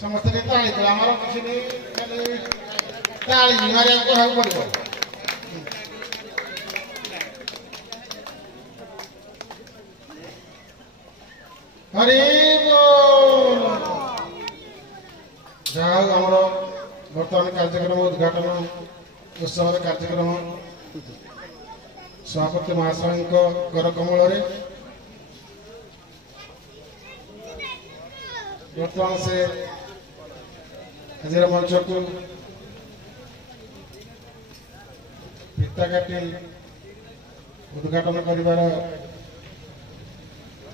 ସମସ୍ତେ ତାଳି କଲେ ଆମର କିଛି ନେଇ ଖାଲି ତାଳି ମାରିବାକୁ କହିବାକୁ ପଡ଼ିବ। ହରି ଯାହା ହଉ ଆମର ବର୍ତ୍ତମାନ କାର୍ଯ୍ୟକ୍ରମ ଉଦ୍ଘାଟନ ଉତ୍ସବର କାର୍ଯ୍ୟକ୍ରମ ସଭାପତି ମହାଶୟଙ୍କ କର କମଳରେ ବର୍ତ୍ତମାନ ସେ ଆଜିର ମଞ୍ଚକୁ ଫିତା କାଟି ଉଦ୍ଘାଟନ କରିବାର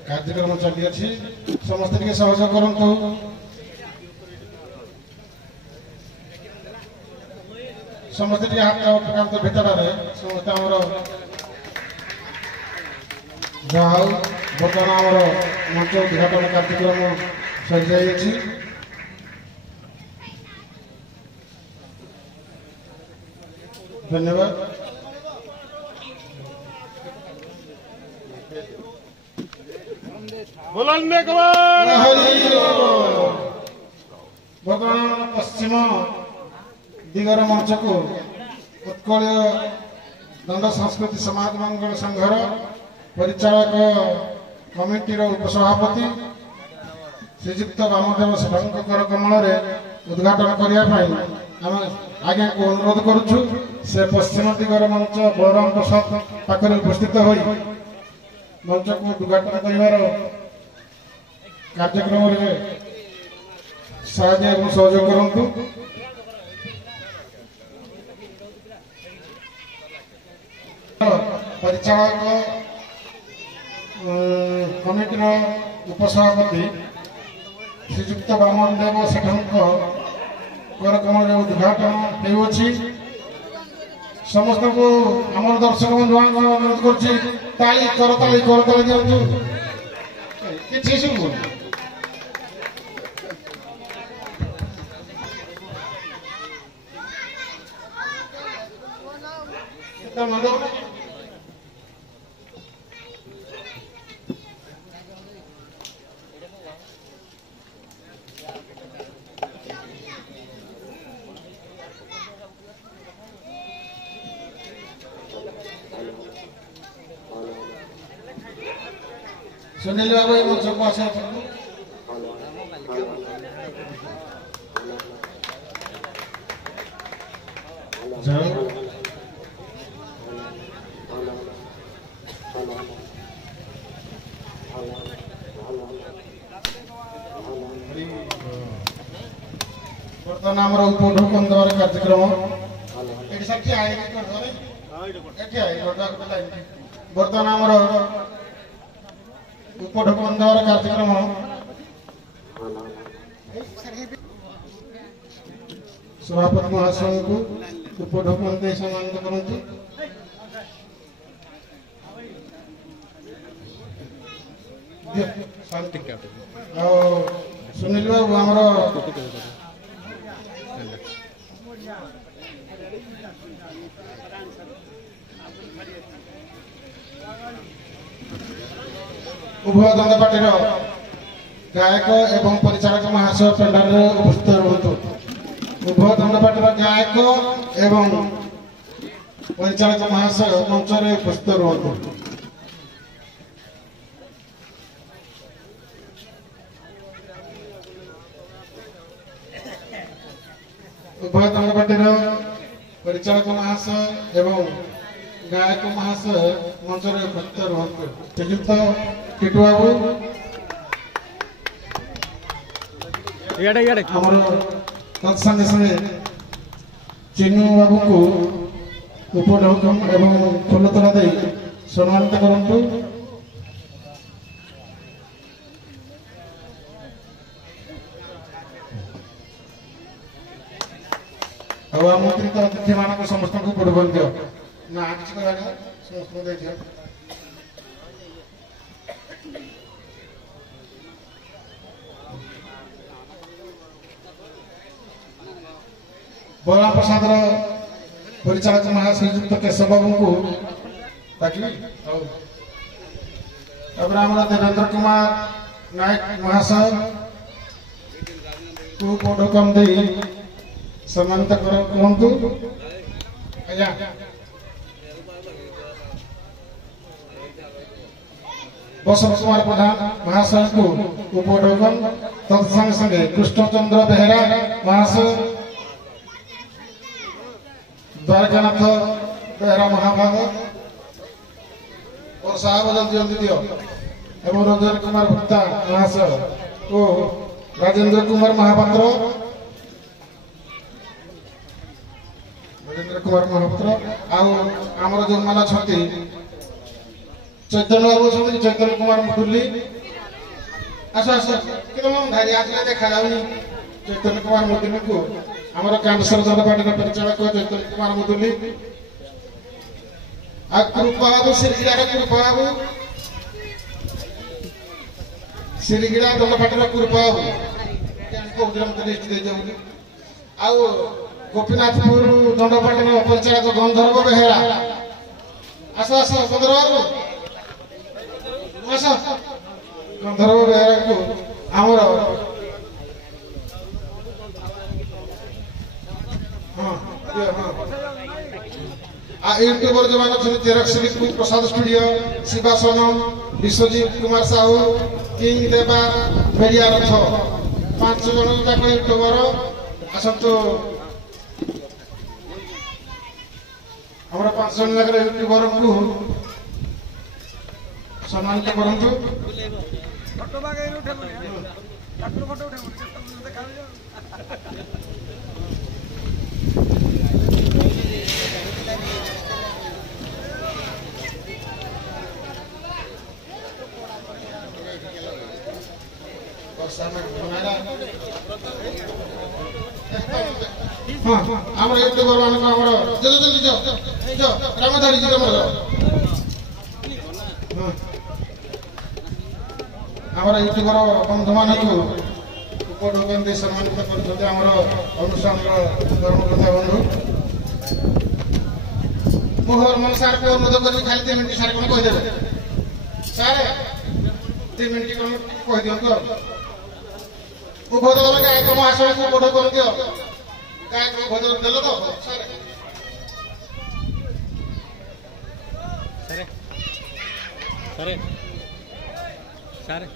କାର୍ଯ୍ୟକ୍ରମ ଚାଲିଅଛି। ସମସ୍ତେ ଟିକେ ସହଯୋଗ କରନ୍ତୁ। ସମସ୍ତେ ଟିକେ ହାତ ପକାନ୍ତୁ ଭିତରରେ ସମସ୍ତେ ଆମର ଯାହା ହଉ ବର୍ତ୍ତମାନ ଆମର ମଞ୍ଚ ଉଦ୍ଘାଟନ କାର୍ଯ୍ୟକ୍ରମ ସରିଯାଇଛି। ଧନ୍ୟବାଦ। ବର୍ତ୍ତମାନ ପଶ୍ଚିମ ଦିଗର ମଞ୍ଚକୁ ଉତ୍କଳୀୟ ଦଣ୍ଡ ସଂସ୍କୃତି ସମାଜ ମଙ୍ଗଳ ସଂଘର ପରିଚାଳକ କମିଟିର ଉପସଭାପତି ଶ୍ରୀଯୁକ୍ତ ବାମଦେବ ସେଠଙ୍କ କର କମଳରେ ଉଦ୍ଘାଟନ କରିବା ପାଇଁ ଆମେ ଆଜ୍ଞାକୁ ଅନୁରୋଧ କରୁଛୁ। ସେ ପଶ୍ଚିମ ଦିଗର ମଞ୍ଚ ବଳରାମ ପ୍ରସାଦ ପାଖରେ ଉପସ୍ଥିତ ହୋଇ ମଞ୍ଚକୁ ଉଦ୍ଘାଟନ କରିବାର କାର୍ଯ୍ୟକ୍ରମରେ ସାହାଯ୍ୟ ଏବଂ ସହଯୋଗ କରନ୍ତୁ। ପରିଚାଳକ କମିଟିର ଉପସଭାପତି ଶ୍ରୀଯୁକ୍ତ ବାମଦେବ ସେଠଙ୍କ କର କମଳରେ ଉଦ୍ଘାଟନ ହେଉଅଛି। ସମସ୍ତଙ୍କୁ ଆମର ଦର୍ଶକ ବନ୍ଧୁମାନଙ୍କୁ ଅନୁରୋଧ କରୁଛି ତାଳି କରତାଳି କରତାଳି ଦିଅନ୍ତୁ। କିଛି ଶୁଭୁ सुनील बाबू ये मुझे पास है बर्तमान आमर उपढोकन द्वार कार्यक्रम बर्तमान आमर उपढोकन द्वार कार्यक्रम सभापति महाशय को उपढोकन दे सम्मानित करंतु। सुनील बाबू आमर उभय दंडपाटीर गायक एवं परिचालक महाशय पेंडाल उपस्थित रुहतु। उभय दंडपाटीर गायक एवं परिचालक महाशय मंच उपस्थित रुहतु। उभय दंडपाटीर परिचालक महाशय एवं गायक महाशय मंच उपस्थित रुहतु। श्रीयुक्त टिटू बाबू तत्संगे संगे चिन्नू बाबू को उपढोकन एवं फूलतोड़ा दे सम्मानित करंतु। आमंत्रित अतिथि मान समस्त को उपढोकन दियो ना किसी को समस्त दे दियो। बलराम प्रसाद परिचालक महाश्रीयुक्त केशव बाबू को देवेंद्र कुमार नायक महाशय उपढौकन दे सम्मानित करंतु आज्ञा बसंत कुमार प्रधान महाशय को उपढौकन तत्संग संगे कृष्णचंद्र बेहरा महाशय द्वारकानाथ बेहरा महाभाग और साहब जल्दी दियो एवं रंजन कुमार भक्ता महाशय ओ राजेंद्र कुमार महापात्र आउ आमर जो मान छथि चैतन्य बाबू छथि चैतन्य कुमार मुदुल्ली आस आस केतम धारी आसले देखा जाउनी चैतन्य कुमार मुदुल्ली को आमर कैंसर जन पार्टी परिचालक चैतन्य कुमार मुदुल्ली आ कृपा बाबू सिरगिड़ा कृपा बाबू सिरगिड़ा दल पार्टी कृपा बाबू लिस्ट दे जाउनी आउ गोपीनाथपुर दंडपाटी परिचालक गंधर्व बेहरा आस आस गंधर्व आस गंधर्व बेहरा को आमर यूट्यूबर जो मान जेरक्स प्रसाद स्टूडियो शिवा सोनम विश्वजीत कुमार साहू किंग देवा मेडिया रथ 5 जन तक यूट्यूबर आसतु हमारा 5 जन तक यूट्यूबर को सम्मानित करंतु फोटो बागे उठे फोटो आमर यूट्यूबर मान आमर जल्दी जाओ रामधारी जी आमर यूट्यूबर बंधु मान को उपढौकन दे सम्मानित करते आमर अनुष्ठान धर्मकर्ता बंधु मोहर मन सार को अनुरोध कर खाली 3 मिनिट सार को कह देबे सार 3 मिनिट को कह दियो भोजन गायक महाशय को बोध कर दियो गायक भोजन देलो तो सारे सारे सारे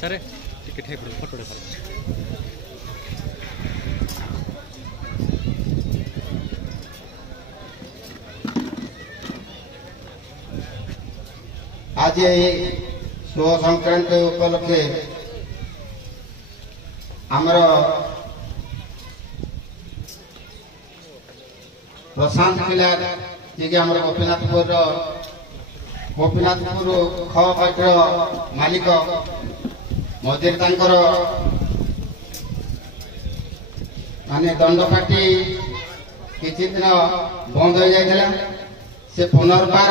सारे टिकट है फोटो देखो आज शुभ संक्रांति उपलक्षे आमर प्रशांत किलार जी आम गोपीनाथपुर ख पार्टी मालिक मझे माने दंडपाटी किछि दिन बंद हो जाइला से पुनर्बार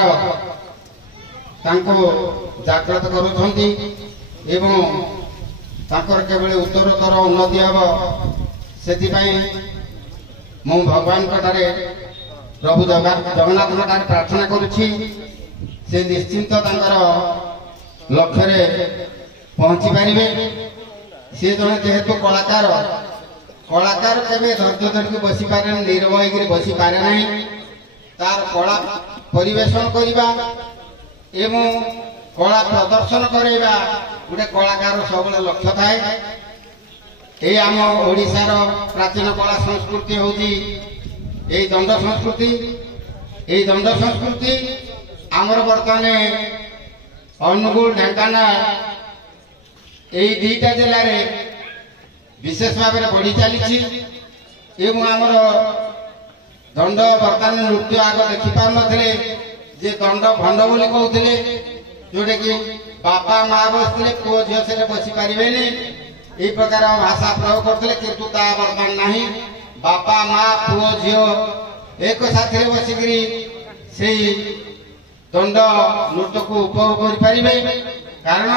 जागृत करुछंती एवं ताकर केवल उत्तरोत्तर उन्नति हम से मु भगवान प्रभु जगन्नाथ प्रार्थना करुछि से निश्चिंत लक्ष्य पहुंची पारे सी जड़े जेहेतु कलाकार कलाकार केवे धैर्य धरिक बसी पारे निर्भय होकर बसी पारे ना तार कला परिवेशन करवा एवं कला प्रदर्शन करवा गोटे कलाकार सब लक्ष्य थाए। ये आम ओडिशार प्राचीन कला संस्कृति होची ए दंड संस्कृति। ए दंड संस्कृति आमर बर्तमान अनुगुल ढेंकानाल यही दुईटा जिले में विशेष भाव में बढ़ी चली एवं आमर दंड बर्तमान नृत्य आग देखी पार नथिले जे दंड भंड बोली कहते जोटा कि बापा माँ बसते पुओ झील से बसी पारे यही प्रकार भाषा प्रयोग करते किंतु ता बर्तमान नहीं बापा माँ पुओ झील एक साथ बसिकी से दंड नृत्य को उपभोग करें कारण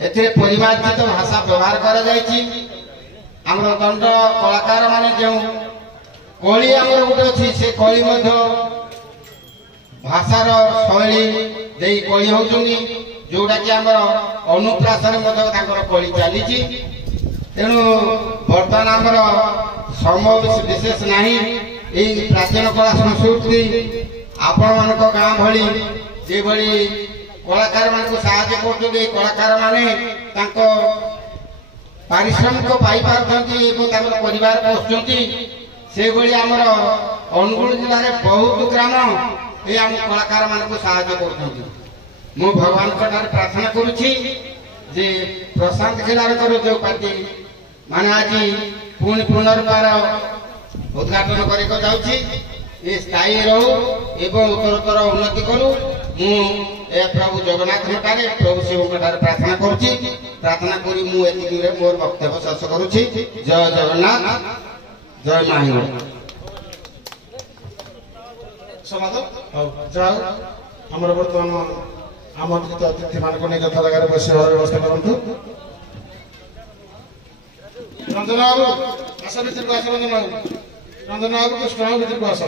एथिरे परिमार्जित भाषा व्यवहार करा जायछि। आमर दंड कलाकार माने जो कली आमर गोटे अच्छी से कली ଭାଷାର ଶୈଳୀ ଦେଇ କଳି ହେଉଛନ୍ତି, ଯୋଉଟା କି ଆମର ଅନୁପ୍ରାସରେ ମଧ୍ୟ ତାଙ୍କର କଳି ଚାଲିଛି। ତେଣୁ ବର୍ତ୍ତମାନ ଆମର ସମୟ ବିଶେଷ ନାହିଁ। ଏଇ ପ୍ରାଚୀନ କଳା ସଂସ୍କୃତି ଆପଣମାନଙ୍କ ଗାଁ ଭଳି ଯେଭଳି କଳାକାରମାନଙ୍କୁ ସାହାଯ୍ୟ କରୁଛନ୍ତି, ଏଇ କଳାକାରମାନେ ତାଙ୍କ ପାରିଶ୍ରମିକ ପାଇପାରୁଛନ୍ତି ଏବଂ ତାଙ୍କର ପରିବାର ପୋଷୁଛନ୍ତି। ସେଭଳି ଆମର ଅନୁଗୁଳ ଜିଲ୍ଲାରେ ବହୁତ ଗ୍ରାମ ଏ ଆମ କଳାକାରମାନଙ୍କୁ ସାହାଯ୍ୟ କରୁଛନ୍ତି। ମୁଁ ଭଗବାନଙ୍କ ଠାରେ ପ୍ରାର୍ଥନା କରୁଛି ଯେ ପ୍ରଶାନ୍ତ ଖେଳାରଙ୍କର ଯେଉଁ ପାର୍ଟି ମାନେ ଆଜି ପୁଣି ପୁନର୍ବାର ଉଦ୍ଘାଟନ କରିବାକୁ ଯାଉଛି, ଏ ସ୍ଥାୟୀ ରହୁ ଏବଂ ଉତ୍ତରୋତ୍ତର ଉନ୍ନତି କରୁ। ମୁଁ ଏ ପ୍ରଭୁ ଜଗନ୍ନାଥଙ୍କ ଠାରେ ପ୍ରଭୁ ଶିବଙ୍କ ଠାରେ ପ୍ରାର୍ଥନା କରୁଛି। ପ୍ରାର୍ଥନା କରି ମୁଁ ଏତିକିରେ ମୋର ବକ୍ତବ୍ୟ ଶେଷ କରୁଛି। ଜୟ ଜଗନ୍ନାଥ, ଜୟ ମା ହିଙ୍ଗୁଳା। ସମାଜ ହଉ ଯାଉ ଆମର ବର୍ତ୍ତମାନ ଆମନ୍ତ୍ରିତ ଅତିଥି ମାନଙ୍କୁ ନେଇ ଯଥା ଜାଗାରେ ବସିବାର ବ୍ୟବସ୍ଥା କରନ୍ତୁ। ରଞ୍ଜନ ବାବୁ ଆସ ଭିତରକୁ ଆସ। ରଞ୍ଜନ ବାବୁ କୃଷ୍ଣ ବାବୁ ଭିତରକୁ ଆସ।